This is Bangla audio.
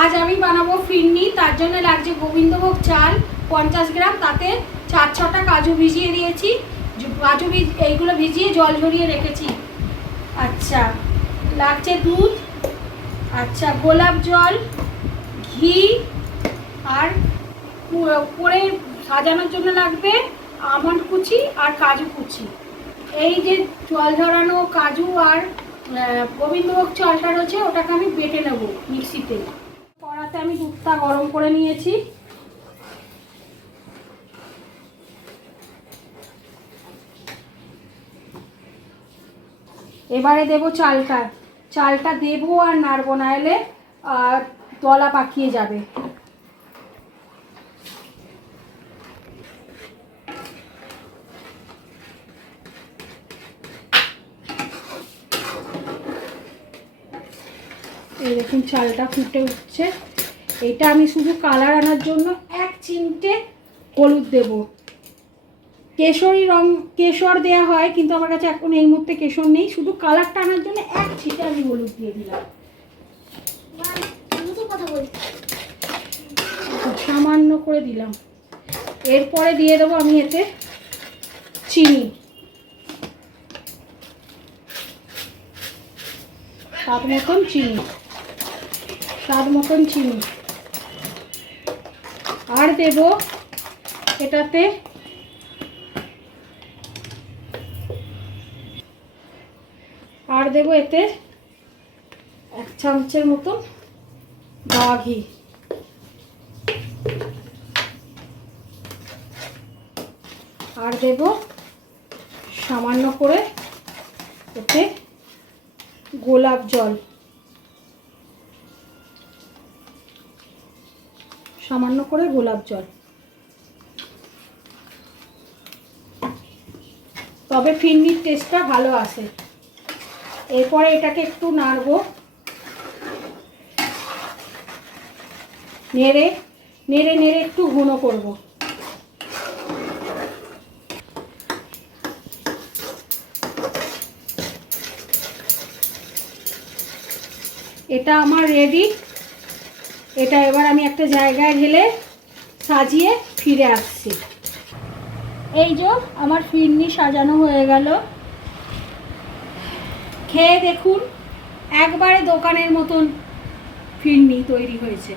আজ আমি বানাবো ফিরনি, তার জন্য লাগছে গোবিন্দভোগ চাল 50 গ্রাম, তাতে 4-6টা কাজু ভিজিয়ে দিয়েছি। কাজু এইগুলো ভিজিয়ে জল ঝরিয়ে রেখেছি। আচ্ছা, লাগছে দুধ, আচ্ছা গোলাপ জল, ঘি, আর করে সাজানোর জন্য লাগবে আমন্ড কুচি আর কাজু কুচি। এই যে জল ঝরানো কাজু আর গোবিন্দভোগ চালটা রয়েছে ওটাকে আমি বেটে নেব মিক্সিতে। কড়াতে আমি দুধটা গরম করে নিয়েছি। এবারে দেব চালটা দেবো আর নাড়বো, না এলে দলা পাকিয়ে যাবে। এই দেখুন চালটা ফুটে উঠছে। এটা আমি শুধু কালার আনার জন্য 1 চিমটে হলুদ দেব। কেশরী রং কেশর দেওয়া হয়, কিন্তু আমার কাছে এখন এই মুহূর্তে কেশর নেই, শুধু কালারটা আনার জন্য 1 ছিটে আমি হলুদ দিয়ে দিলাম। সামান্য করে দিলাম। এরপরে দিয়ে দেবো আমি এতে চিনি, স্বাদ মতন চিনি। আর দেব এটাতে এতে 1 চামচের মতন গাওয়া ঘি। আর দেব সামান্য করে এতে গোলাপ জল, তবে ফিরনির টেস্টটা ভালো আসে। এরপরে এটাকে একটু নাড়বো, নেড়ে একটু ঘন করব। এটা আমার রেডি। এটা এবার আমি একটা জায়গায় ঢেলে সাজিয়ে ফিরে আসছি। এই যে আমার ফিরনি সাজানো হয়ে গেল। খেয়ে দেখুন, একবারে দোকানের মতন ফিরনি তৈরি হয়েছে।